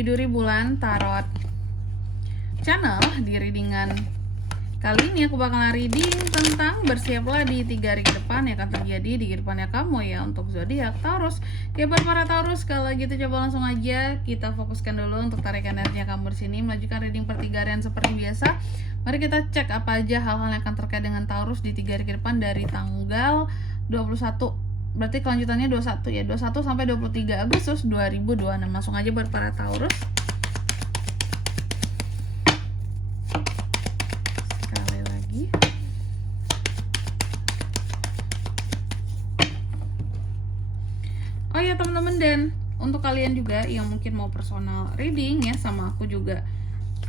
Biduri Bulan Tarot Channel. Di readingan kali ini aku bakalan reading tentang bersiaplah di 3 hari ke depan yang akan terjadi di kehidupannya kamu ya untuk zodiak Taurus. Oke, buat para Taurus, kalau gitu coba langsung aja kita fokuskan dulu untuk tarik energinya kamu di sini, melanjutkan reading per 3 harian seperti biasa. Mari kita cek apa aja hal-hal yang akan terkait dengan Taurus di 3 hari ke depan dari tanggal 21, berarti kelanjutannya 21 ya, 21 sampai 23 Agustus 2026. Langsung aja buat para Taurus. Sekali lagi. Oh ya teman-teman, dan untuk kalian juga yang mungkin mau personal reading ya sama aku juga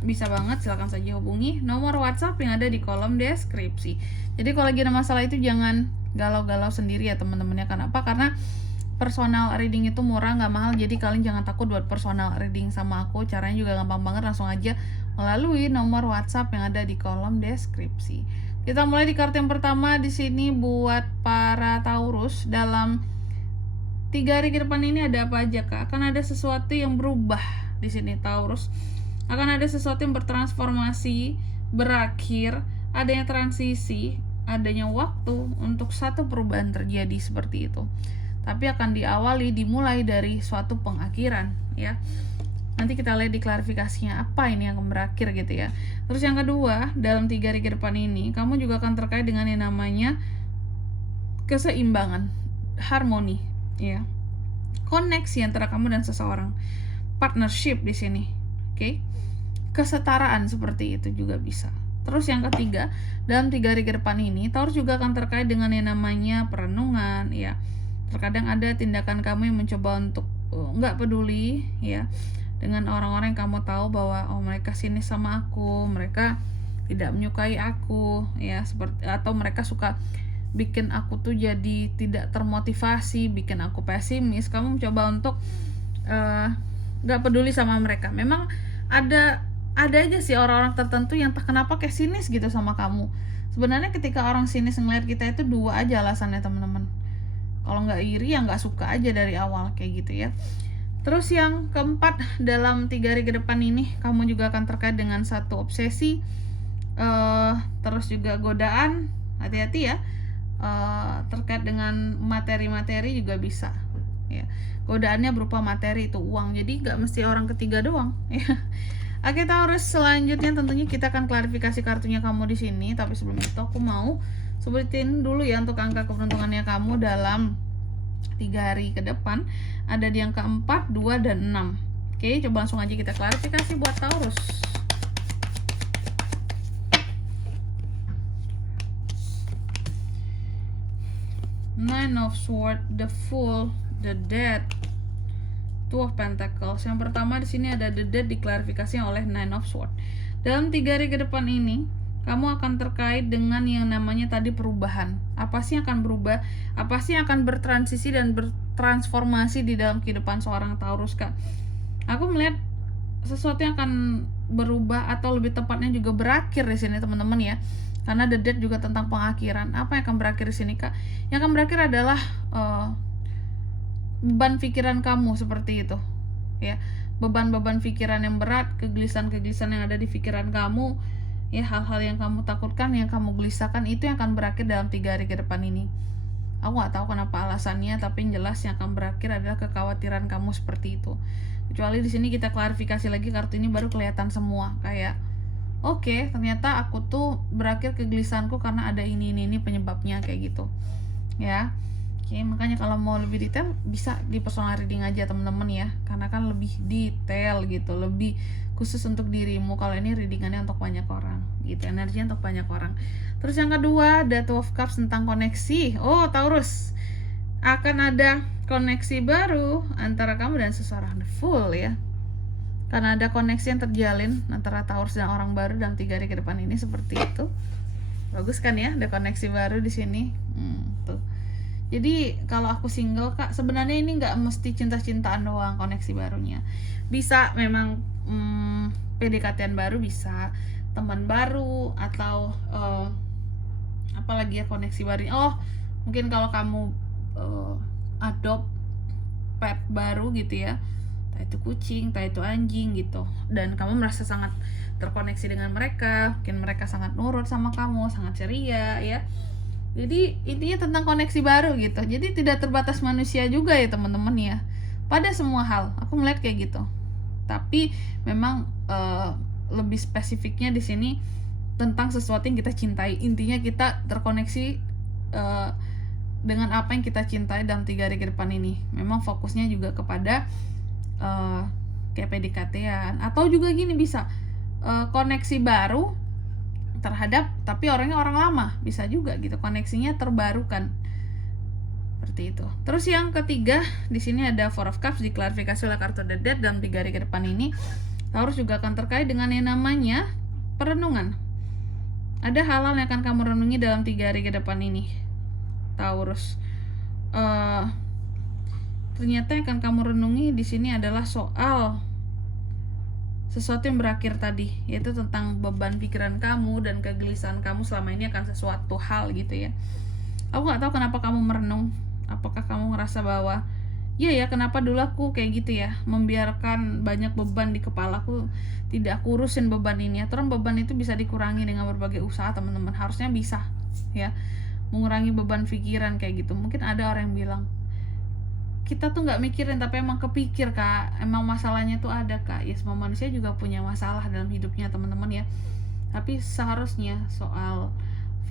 bisa banget, silahkan saja hubungi nomor WhatsApp yang ada di kolom deskripsi. Jadi kalau lagi ada masalah itu jangan galau-galau sendiri ya teman-teman ya. Kenapa? Karena personal reading itu murah, nggak mahal. Jadi kalian jangan takut buat personal reading sama aku. Caranya juga gampang banget, langsung aja melalui nomor WhatsApp yang ada di kolom deskripsi. Kita mulai di kartu yang pertama di sini buat para Taurus. Dalam 3 hari ke depan ini ada apa aja kak? Akan ada sesuatu yang berubah di sini Taurus. Akan ada sesuatu yang bertransformasi, berakhir, adanya transisi, adanya waktu untuk satu perubahan terjadi seperti itu. Tapi akan dimulai dari suatu pengakhiran ya. Nanti kita lihat di klarifikasinya apa ini yang akan berakhir gitu ya. Terus yang kedua, dalam 3 hari ke depan ini kamu juga akan terkait dengan yang namanya keseimbangan, harmoni ya. Koneksi antara kamu dan seseorang. Partnership di sini. Oke. Kesetaraan seperti itu juga bisa. Terus yang ketiga, dalam 3 hari ke depan ini Taurus juga akan terkait dengan yang namanya perenungan ya. Terkadang ada tindakan kamu yang mencoba untuk nggak peduli ya dengan orang-orang yang kamu tahu bahwa mereka sinis sama aku, mereka tidak menyukai aku ya, seperti atau mereka suka bikin aku tuh jadi tidak termotivasi, bikin aku pesimis. Kamu mencoba untuk nggak peduli sama mereka. Memang ada aja sih orang-orang tertentu yang tak kenapa kayak sinis gitu sama kamu. Sebenarnya ketika orang sinis ngeliat kita itu dua aja alasannya teman-teman. Kalau nggak iri ya nggak suka aja dari awal kayak gitu ya. Terus yang keempat, dalam 3 hari ke depan ini kamu juga akan terkait dengan satu obsesi, terus juga godaan. Hati-hati ya, terkait dengan materi-materi juga bisa ya. Godaannya berupa materi itu uang, jadi nggak mesti orang ketiga doang ya. Oke Taurus, selanjutnya tentunya kita akan klarifikasi kartunya kamu di sini. Tapi sebelum itu aku mau sebutin dulu ya untuk angka keberuntungannya kamu dalam 3 hari ke depan. Ada di angka 4, 2, dan 6. Oke, coba langsung aja kita klarifikasi buat Taurus. Nine of Swords, the Fool, the Death, Two of Pentacles. Yang pertama di sini ada the Death diklarifikasi oleh Nine of Swords. Dalam 3 hari ke depan ini kamu akan terkait dengan yang namanya tadi perubahan. Apa sih yang akan berubah? Apa sih yang akan bertransisi dan bertransformasi di dalam kehidupan seorang Taurus kak? Aku melihat sesuatu yang akan berubah atau lebih tepatnya juga berakhir di sini teman-teman ya. Karena the Death juga tentang pengakhiran. Apa yang akan berakhir di sini kak? Yang akan berakhir adalah beban pikiran kamu seperti itu ya. Beban-beban pikiran yang berat, kegelisahan-kegelisahan yang ada di pikiran kamu ya, hal-hal yang kamu takutkan, yang kamu gelisahkan, itu yang akan berakhir dalam 3 hari ke depan ini. Aku gak tahu kenapa alasannya, tapi yang jelas yang akan berakhir adalah kekhawatiran kamu seperti itu. Kecuali di sini kita klarifikasi lagi, kartu ini baru kelihatan semua kayak oke, ternyata aku tuh berakhir kegelisahanku karena ada ini penyebabnya kayak gitu ya. Oke, makanya kalau mau lebih detail bisa di personal reading aja teman-teman ya, karena kan lebih detail gitu, lebih khusus untuk dirimu. Kalau ini readingannya untuk banyak orang gitu, energinya untuk banyak orang. Terus yang kedua, ada Two of Cups tentang koneksi. Oh Taurus, akan ada koneksi baru antara kamu dan seseorang, the Fool ya. Karena ada koneksi yang terjalin antara Taurus dan orang baru dalam 3 hari ke depan ini seperti itu. Bagus kan ya, ada koneksi baru di sini. Tuh. Jadi kalau aku single kak, sebenarnya ini nggak mesti cinta-cintaan doang koneksi barunya. Bisa memang PDKT-an baru, bisa teman baru, atau apalagi ya koneksi baru. Oh mungkin kalau kamu adopt pet baru gitu ya, entah itu kucing, entah itu anjing gitu, dan kamu merasa sangat terkoneksi dengan mereka, mungkin mereka sangat nurut sama kamu, sangat ceria ya. Jadi intinya tentang koneksi baru gitu. Jadi tidak terbatas manusia juga ya teman-teman ya. Pada semua hal, aku melihat kayak gitu. Tapi memang lebih spesifiknya di sini tentang sesuatu yang kita cintai. Intinya kita terkoneksi dengan apa yang kita cintai dalam 3 hari ke depan ini. Memang fokusnya juga kepada kayak PDKT-an, atau juga gini bisa koneksi baru terhadap tapi orangnya orang lama, bisa juga gitu, koneksinya terbarukan seperti itu. Terus yang ketiga di sini ada Four of Cups, diklarifikasi oleh kartu The Death dalam 3 hari ke depan ini. Taurus juga akan terkait dengan yang namanya perenungan. Ada hal-hal yang akan kamu renungi dalam 3 hari ke depan ini, Taurus. Ternyata yang akan kamu renungi di sini adalah soal sesuatu yang berakhir tadi, yaitu tentang beban pikiran kamu dan kegelisahan kamu selama ini akan sesuatu hal gitu ya. Aku gak tahu kenapa kamu merenung. Apakah kamu ngerasa bahwa ya kenapa dulu aku kayak gitu ya, membiarkan banyak beban di kepalaku, tidak aku urusin beban ini. Aturan beban itu bisa dikurangi dengan berbagai usaha teman-teman, harusnya bisa ya, mengurangi beban pikiran kayak gitu. Mungkin ada orang yang bilang, kita tuh nggak mikirin tapi emang kepikir kak, emang masalahnya tuh ada kak. Ya semua manusia juga punya masalah dalam hidupnya teman-teman ya, tapi seharusnya soal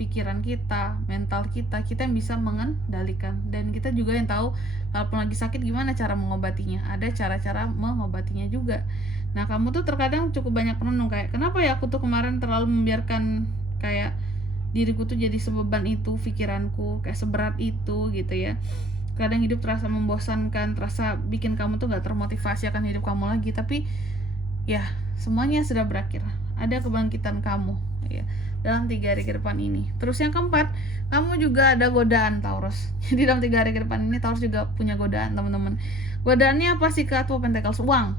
pikiran kita, mental kita yang bisa mengendalikan, dan kita juga yang tahu kalaupun lagi sakit gimana cara mengobatinya, ada cara-cara mengobatinya juga. Nah kamu tuh terkadang cukup banyak renung kayak, kenapa ya aku tuh kemarin terlalu membiarkan kayak diriku tuh jadi sebeban itu, pikiranku kayak seberat itu gitu ya. Kadang hidup terasa membosankan, terasa bikin kamu tuh gak termotivasi akan hidup kamu lagi. Tapi ya semuanya sudah berakhir, ada kebangkitan kamu ya dalam 3 hari ke depan ini. Terus yang keempat, kamu juga ada godaan Taurus. Jadi dalam 3 hari ke depan ini Taurus juga punya godaan teman-teman. Godaannya apa sih? Ke Pentacles, uang.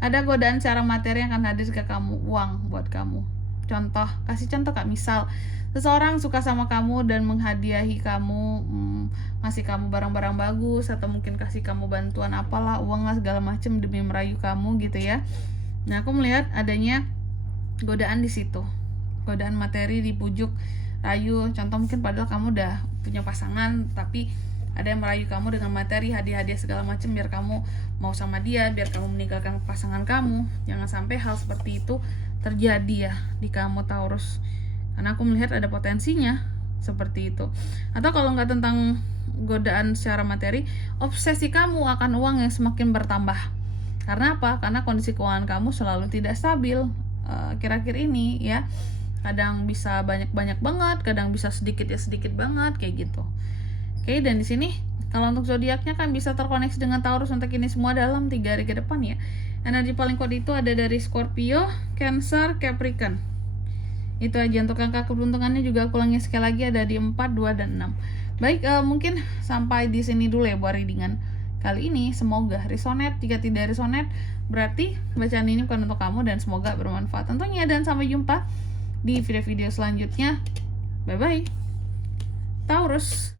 Ada godaan secara materi yang akan hadir ke kamu, uang buat kamu. Contoh, kasih contoh kak, misal seseorang suka sama kamu dan menghadiahi kamu, ngasih kamu barang-barang bagus, atau mungkin kasih kamu bantuan apalah, uang lah segala macem demi merayu kamu gitu ya. Nah aku melihat adanya godaan di situ, godaan materi dipujuk rayu. Contoh mungkin padahal kamu udah punya pasangan, tapi ada yang merayu kamu dengan materi, hadiah-hadiah segala macam biar kamu mau sama dia, biar kamu meninggalkan pasangan kamu. Jangan sampai hal seperti itu terjadi ya di kamu Taurus, karena aku melihat ada potensinya seperti itu. Atau kalau nggak tentang godaan secara materi, obsesi kamu akan uang yang semakin bertambah. Karena apa? Karena kondisi keuangan kamu selalu tidak stabil akhir-akhir ini ya. Kadang bisa banyak-banyak banget, kadang bisa sedikit banget kayak gitu. Oke, dan di sini kalau untuk zodiaknya kan bisa terkoneksi dengan Taurus untuk ini semua dalam 3 hari ke depan ya. Energi paling kuat itu ada dari Scorpio, Cancer, Capricorn. Itu aja. Untuk angka keberuntungannya juga aku ulangi sekali lagi, ada di 4, 2, dan 6. Baik, mungkin sampai di sini dulu ya buat readingan kali ini. Semoga resonate. Jika tidak resonate, berarti bacaan ini bukan untuk kamu, dan semoga bermanfaat tentunya. Dan sampai jumpa di video-video selanjutnya. Bye-bye Taurus.